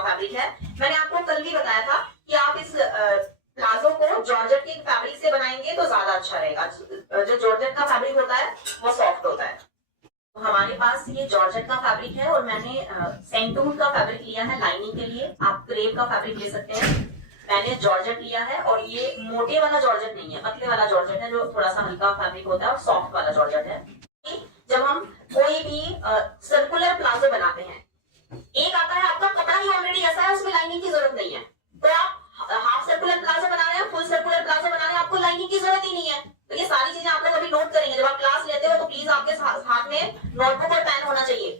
का फैब्रिक है। मैंने आपको कल भी बताया था कि आप इस प्लाजो को जॉर्जेट के फैब्रिक से बनाएंगे तो ज्यादा अच्छा रहेगा। जो जॉर्जेट का फैब्रिक होता है वो सॉफ्ट होता है। तो हमारे पास ये जॉर्जेट का फैब्रिक है और मैंने सेंटून का फैब्रिक लिया है लाइनिंग के लिए। आप क्रेप का फैब्रिक ले सकते हैं। मैंने जॉर्जेट लिया है और ये मोटे वाला जॉर्जेट नहीं है, पतले वाला जॉर्जेट है जो थोड़ा सा हल्का फैब्रिक होता है और सॉफ्ट वाला जॉर्जेट है। जब हम कोई भी सर्कुलर प्लाजो बनाते हैं, एक आता है आपका कपड़ा ही ऑलरेडी ऐसा है, उसमें लाइनिंग की जरूरत नहीं है। तो आप हाफ सर्कुलर प्लाजो बना रहे हैं, फुल सर्कुलर प्लाजो बना रहे हैं, आपको लाइनिंग की जरूरत ही नहीं है। तो ये सारी चीजें आप लोग अभी नोट करेंगे। जब आप क्लास लेते हो तो प्लीज आपके हाथ में नोटबुक और पेन होना चाहिए।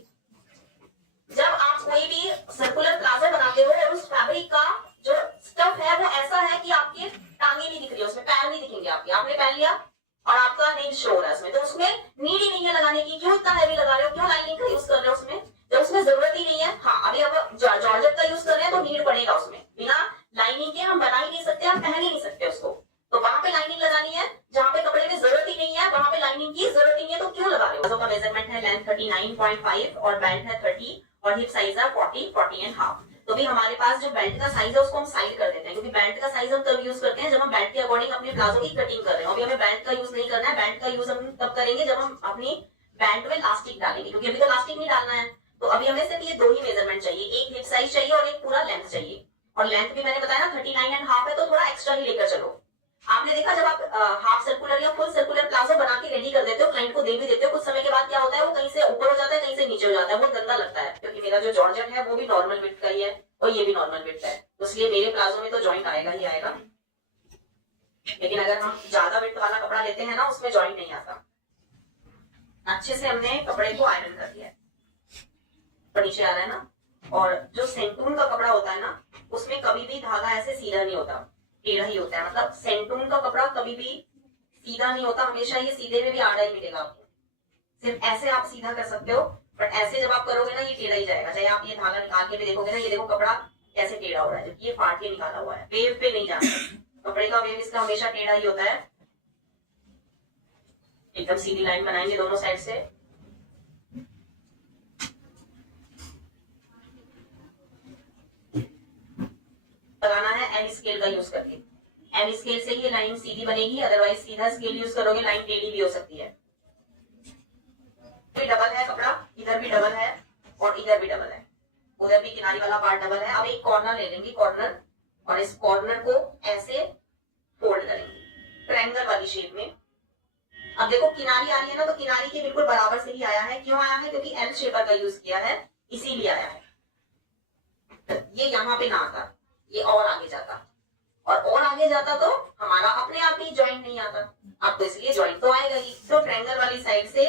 जब आप कोई भी सर्कुलर प्लाजो बनाते हो और उस फैब्रिक का जो स्टफ है वो ऐसा है कि आपकी टांगे नहीं दिख रही है, उसमें पैर नहीं दिखेंगे आपके। आपने पहन लिया और आपका नीड शो हो रहा है उसमें, तो उसमें नीड ही नहीं है लगाने की। क्यों इतना हैवी लगा रहे हो, क्यों लाइनिंग का यूज कर रहे हो उसमें, जब उसमें जरूरत ही नहीं है। हाँ, अभी अब जॉर्जेट का यूज कर रहे हैं तो नीड पड़ेगा उसमें। बिना लाइनिंग के हम बना ही नहीं सकते, हम पहन ही नहीं सकते उसको। तो वहां पे लाइनिंग लगानी है, जहां पे कपड़े में जरूरत ही नहीं है वहां पे लाइनिंग की जरूरत ही नहीं है, तो क्यों लगा रहे हो। का मेजरमेंट है लेंथ 39.5 और बेल्ट है 30 और हिप साइज है 40 एंड हाफ। तो भी हमारे पास जो बेल्ट का साइज है उसको हम साइड कर देते हैं, क्योंकि बेल्ट का साइज हम तब यूज करते हैं जब हम बेल्ट के अकॉर्डिंग अपने प्लाजो की कटिंग कर रहे हैं। अभी हमें बेल्ट का यूज नहीं करना है। बेल्ट का यूज हम तब करेंगे जब हम अपनी बेल्ट में लास्टिक डालेंगे, क्योंकि अभी तो लास्टिक नहीं डालना है। तो अभी हमें सिर्फ ये दो ही मेजरमेंट चाहिए, एक हिप साइज चाहिए और एक पूरा लेंथ चाहिए। और लेंथ भी मैंने बताया ना 39 एंड हाफ है, तो थोड़ा एक्स्ट्रा ही लेकर चलो। आपने देखा जब आप हाफ सर्कुलर या फुल सर्कुलर प्लाजो बना के रेडी कर देते हो, क्लाइंट को दे भी देते हो, कुछ समय के बाद क्या होता है वो कहीं से ऊपर हो जाता है, कहीं से नीचे हो जाता है, वो गंदा लगता है। क्योंकि मेरा जो जॉर्जेट है वो भी नॉर्मल विड्थ का ही है और ये भी नॉर्मल विड्थ है, तो इसलिए मेरे प्लाजो में तो जॉइंट आएगा ही आएगा। लेकिन अगर हम ज्यादा विड्थ वाला कपड़ा लेते हैं ना, उसमें जॉइंट नहीं आता। अच्छे से हमने कपड़े को आयरन कर दिया है, नीचे आ रहा है ना। और जो सेंटून का कपड़ा होता है ना, उसमें कभी भी धागा ऐसे सीधा नहीं होता, टेढ़ा ही होता है। मतलब सेंटून का कपड़ा कभी भी सीधा नहीं होता, हमेशा ये सीधे में भी आड़ा ही मिलेगा आपको। सिर्फ ऐसे आप सीधा कर सकते हो, बट ऐसे जब आप करोगे ना ये टेढ़ा ही जाएगा। चाहे आप ये धागा निकाल के भी देखोगे ना, ये देखो कपड़ा कैसे टेढ़ा हो रहा है, जबकि ये फाट के निकाला हुआ है, वेव पे नहीं जाता। कपड़े का वेव इसका हमेशा टेढ़ा ही होता है। एकदम सीधी लाइन बनाएंगे दोनों साइड से। लगाना है एम स्केल का यूज करके। एम स्केल से ही लाइन सीधी बनेगी, अदरवाइज सीधा स्केल यूज करोगे लाइन टेढ़ी भी हो सकती है। डबल है कपड़ा, इधर भी डबल है और इधर भी डबल है, उधर भी किनारी वाला पार्ट डबल है। अब एक कॉर्नर ले लेंगे, कॉर्नर, और इस कॉर्नर को ऐसे फोल्ड करेंगे ट्रायंगल वाली शेप में। अब देखो किनारी आ रही है ना, तो किनारी के बिल्कुल बराबर से ही आया है। क्यों आया है, क्योंकि एल शेपर का यूज किया है, इसीलिए आया है। ये यहाँ पे ना आता, ये और आगे जाता, और आगे जाता तो हमारा अपने आप ही ज्वाइंट नहीं आता। अब तो इसलिए ज्वाइंट तो आएगा ही। तो ट्रायंगल वाली साइड से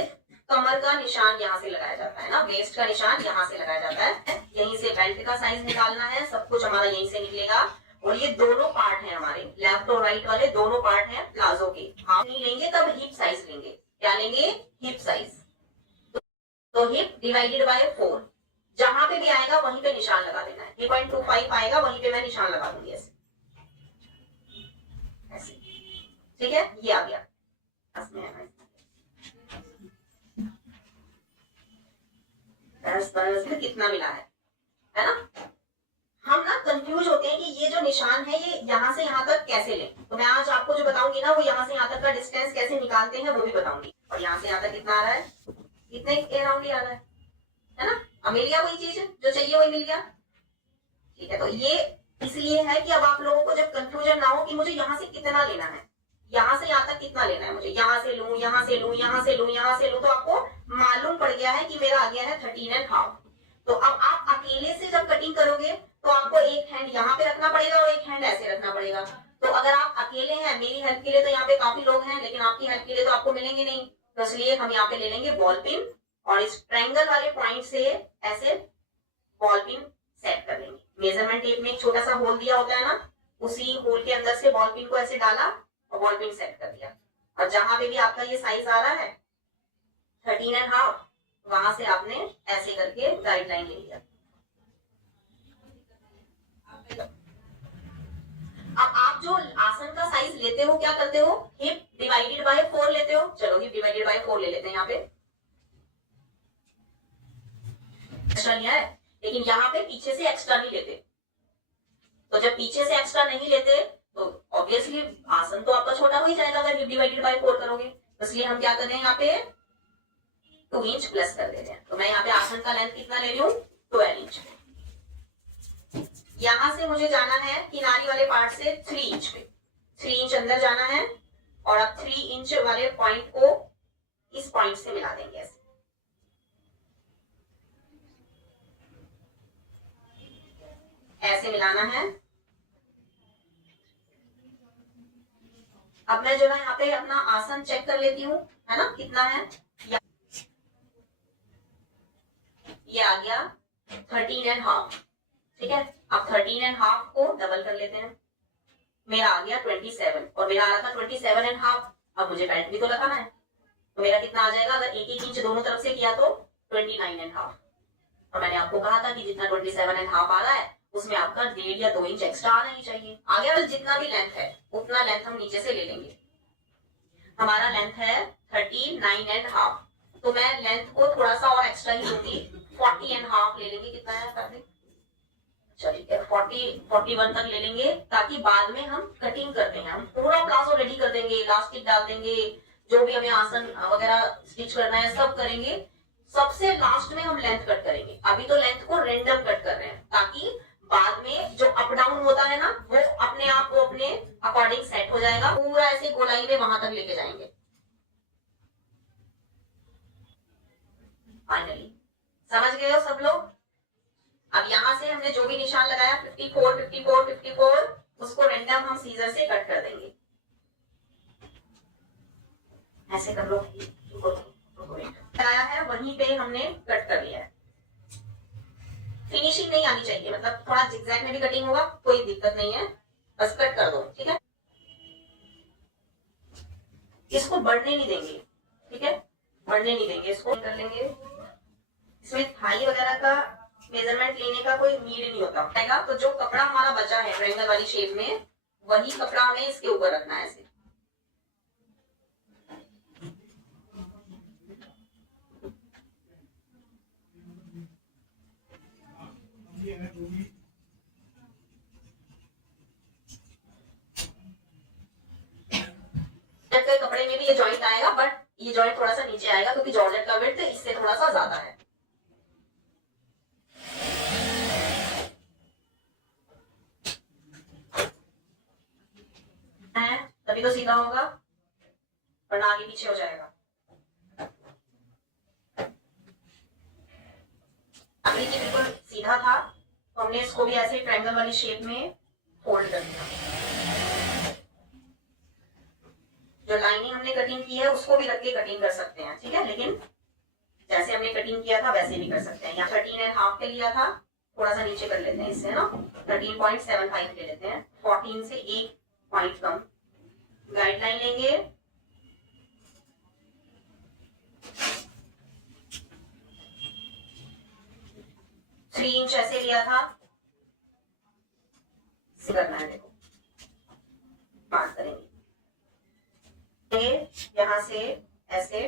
कमर का निशान यहाँ से लगाया जाता है ना, वेस्ट का निशान यहाँ से लगाया जाता है। यहीं से बेल्ट का साइज निकालना है, सब कुछ हमारा यहीं से निकलेगा। और ये दोनों पार्ट है हमारे, लेफ्ट और राइट वाले दोनों पार्ट है प्लाजो के। हाफ नहीं लेंगे तब हिप साइज लेंगे। क्या लेंगे, हिप साइज। तो हिप डिवाइडेड बाय 4, जहां पे भी आएगा वहीं पे निशान लगा देना है। 3.25 आएगा, वहीं पे मैं निशान लगा दूंगी ऐसे, ठीक है। ये आ गया। कितना मिला है ना। हम ना कंफ्यूज होते हैं कि ये जो निशान है ये यहाँ से यहाँ तक कैसे लें। तो मैं आज आपको जो बताऊंगी ना, वो यहाँ से यहाँ तक का डिस्टेंस कैसे निकालते हैं वो भी बताऊंगी। और यहाँ से यहाँ तक कितना आ रहा है, कितने अराउंड ही आ रहा है ना। अब मिल गया वही चीज जो चाहिए, वही मिल गया, ठीक है। तो ये इसलिए है कि अब आप लोगों को जब कंफ्यूजन ना हो कि मुझे यहाँ से कितना लेना है, यहाँ से यहाँ तक कितना लेना है, मुझे यहाँ से लूं, यहाँ से लूं, यहाँ से लूं, यहाँ से लूं, तो आपको मालूम पड़ गया है कि मेरा आ गया है 13 एंड हाफ। तो अब आप अकेले से जब कटिंग करोगे तो आपको एक हैंड यहाँ पे रखना पड़ेगा और एक हैंड ऐसे रखना पड़ेगा। तो अगर आप अकेले हैं, मेरी हेल्प के लिए तो यहाँ पे काफी लोग हैं, लेकिन आपकी हेल्प के लिए तो आपको मिलेंगे नहीं, तो इसलिए हम यहाँ पे ले लेंगे बॉल पिन और इस ट्रायंगल वाले पॉइंट से ऐसे बॉल पिन सेट कर लेंगे। मेजरमेंट टेप में एक छोटा सा होल दिया होता है ना, उसी होल के अंदर से बॉल पिन को ऐसे डाला और बॉल पिन सेट कर दिया। और जहां पे भी आपका ये साइज आ रहा है 13 एंड हाफ, वहां से आपने ऐसे करके गाइडलाइन ले लिया। अब आप जो आसन का साइज लेते हो क्या करते हो, हिप डिवाइडेड बाय 4 लेते हो। चलो हिप डिवाइडेड बाय 4 ले लेते हैं। यहाँ पे लिया है लेकिन यहाँ पे पीछे से एक्स्ट्रा नहीं लेते। तो जब पीछे से एक्स्ट्रा नहीं लेते तो ऑब्वियसली आसन तो आपका छोटा हो ही जाएगा अगर हिप डिवाइडेड बाय 4 करोगे। इसलिए हम क्या कर रहे हैं यहाँ पे 2 इंच प्लस कर देते हैं। तो मैं यहाँ पे आसन का लेंथ कितना ले रही हूँ 12 इंच। यहां से मुझे जाना है किनारी वाले पार्ट से 3 इंच पे, 3 इंच अंदर जाना है और अब 3 इंच वाले पॉइंट को इस पॉइंट से मिला देंगे। ऐसे मिलाना है। अब मैं जो है यहाँ पे अपना आसन चेक कर लेती हूँ, है ना, कितना है। ये आ गया 13.5, ठीक है। अब 13.5 को डबल कर लेते हैं, मेरा आ गया 27 और मेरा आ रहा था 27.5। अब मुझे बेल्ट भी तो लगाना है, तो मेरा कितना आ जाएगा अगर 1-1 इंच दोनों तरफ से किया तो 29.5। और मैंने आपको कहा था कि जितना 27.5 आ रहा है उसमें आपका 1.5 या 2 इंच एक्स्ट्रा आना ही चाहिए। आगे वाला जितना भी लेंथ है उतना लेंथ हम नीचे से ले लेंगे। हमारा लेंथ है 39.5, तो मैं लेंथ को थोड़ा सा और एक्स्ट्रा ही लूंगी, 40.5 ले लेंगे। कितना है करने, चलिए 41 तक ले लेंगे, ताकि बाद में हम कटिंग करते हैं, हम पूरा प्लाजो रेडी कर देंगे, इलास्टिक डाल देंगे, जो भी हमें आसन वगैरह स्टिच करना है सब करेंगे। सबसे लास्ट में हम लेंथ कट करेंगे। अभी तो लेंथ को रेंडम कट कर रहे हैं ताकि बाद में जो अप डाउन होता है ना वो अपने आप को अपने अकॉर्डिंग सेट हो जाएगा। पूरा ऐसे गोलाई में वहां तक लेके जाएंगे। फाइनली समझ गए हो सब लोग। अब यहां से हमने जो भी निशान लगाया 54, 54, 54, उसको रेंडम हम सीजर से कट कर देंगे। ऐसे कर लो, लगाया है वहीं पे हमने कट कर लिया है। फिनिशिंग नहीं आनी चाहिए, मतलब थोड़ा जिगजैग में भी कटिंग होगा, कोई दिक्कत नहीं है, बस कट कर दो, ठीक है। इसको बढ़ने नहीं देंगे, ठीक है, बढ़ने नहीं देंगे, इसको कर लेंगे। इसमें थाई वगैरह का मेजरमेंट लेने का कोई नीड नहीं होता। तो जो कपड़ा हमारा बचा है ट्रायंगल वाली शेप में, वही कपड़ा हमें इसके ऊपर रखना है ऐसे। कपड़े में भी ये जॉइंट आएगा, बट ये जॉइंट थोड़ा सा नीचे आएगा क्योंकि जॉर्जेट का विड्थ इससे थोड़ा सा ज्यादा है। तभी तो सीधा होगा, वरना आगे पीछे हो जाएगा। अभी ये बिल्कुल सीधा था तो हमने इसको भी ऐसे ट्रायंगल वाली शेप में फोल्ड कर दिया। जो लाइनिंग हमने कटिंग की है उसको भी रख के कटिंग कर सकते हैं, ठीक है, लेकिन जैसे हमने कटिंग किया था वैसे भी कर सकते हैं। यहाँ 13.5 के लिया था, थोड़ा सा नीचे कर लेते हैं इससे ना, 13.75 ले लेते हैं, 14 से 1 पॉइंट कम। गाइडलाइन लेंगे, थ्री इंच ऐसे लिया था, करना है, देखो मार्क करेंगे यहां से ऐसे,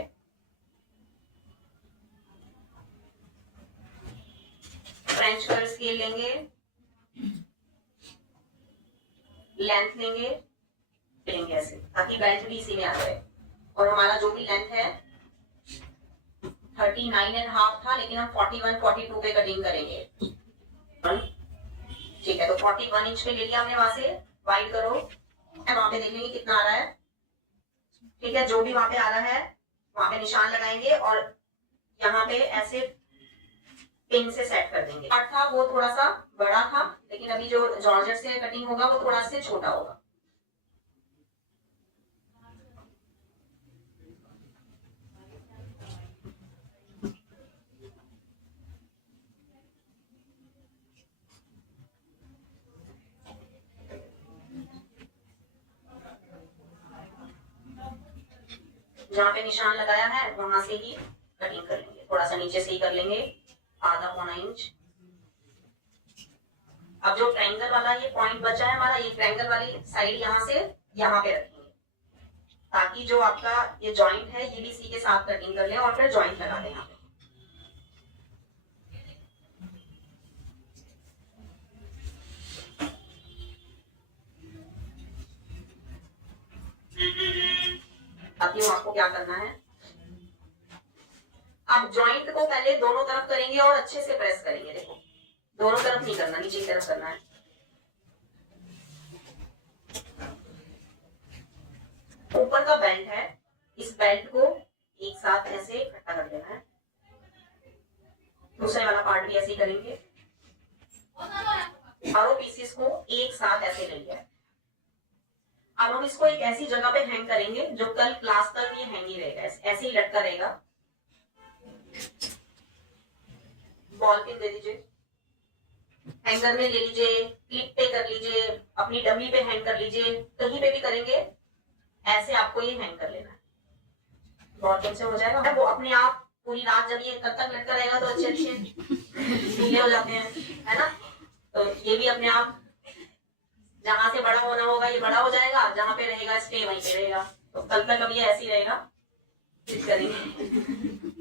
फ्रेंच कर्व स्केल लेंगे, लेंथ लेंगे ऐसे, ताकि बेल्ट भी इसी में आ जाए। और हमारा जो भी लेंथ है 39.5 था, लेकिन हम 41, 42 पे कटिंग करेंगे, ठीक है। तो 41 इंच पे ले लिया हमने, वहां से वाइड करो, वहां पे देख लेंगे कितना आ रहा है, ठीक है। जो भी वहां पे आ रहा है वहां पे निशान लगाएंगे और यहाँ पे ऐसे पिन से सेट कर देंगे। पार्ट था वो थोड़ा सा बड़ा था, लेकिन अभी जो जॉर्जेट से कटिंग होगा वो थोड़ा से छोटा होगा। जहाँ पे निशान लगाया है वहां से ही कटिंग कर लेंगे, थोड़ा सा नीचे से ही कर लेंगे, आधा पौना इंच। अब जो ट्रायंगल वाला ये पॉइंट बचा है हमारा, ये ट्रायंगल वाली साइड यहाँ से यहाँ पे रखेंगे, ताकि जो आपका ये जॉइंट है ये भी इसी के साथ कटिंग कर ले और फिर जॉइंट लगा दें यहाँ पे। आती हूँ आपको क्या करना है। आप जॉइंट को पहले दोनों तरफ करेंगे और अच्छे से प्रेस करेंगे। देखो दोनों तरफ नहीं करना, नीचे की तरफ करना है। ऊपर का बेल्ट है, इस बेल्ट को एक साथ ऐसे इकट्ठा कर देना है। दूसरे वाला पार्ट भी ऐसे ही करेंगे। चारों पीसेस को एक साथ ऐसे ले लिया है। अब हम इसको एक ऐसी जगह पे हैंग करेंगे जो कल क्लास तक ये हैंग ही रहेगा, ऐसे ही लटका रहेगा। बॉल पिन दे दीजिए, हैंगर में ले लीजिए, क्लिप पे कर लीजिए, अपनी डमी पे हैंग कर लीजिए, कहीं पे भी करेंगे ऐसे आपको ये हैंग कर लेना है। बॉल पिन से हो जाएगा वो अपने आप। पूरी रात जब ये कल तक लटका रहेगा तो अच्छे अच्छे ढीले हो जाते हैं, है ना। तो ये भी अपने आप जहां से बड़ा होना होगा ये बड़ा हो जाएगा, जहां पे रहेगा स्टे वहीं पे रहेगा। तो कल तक अब ये ऐसे ही रहेगा, करेंगे।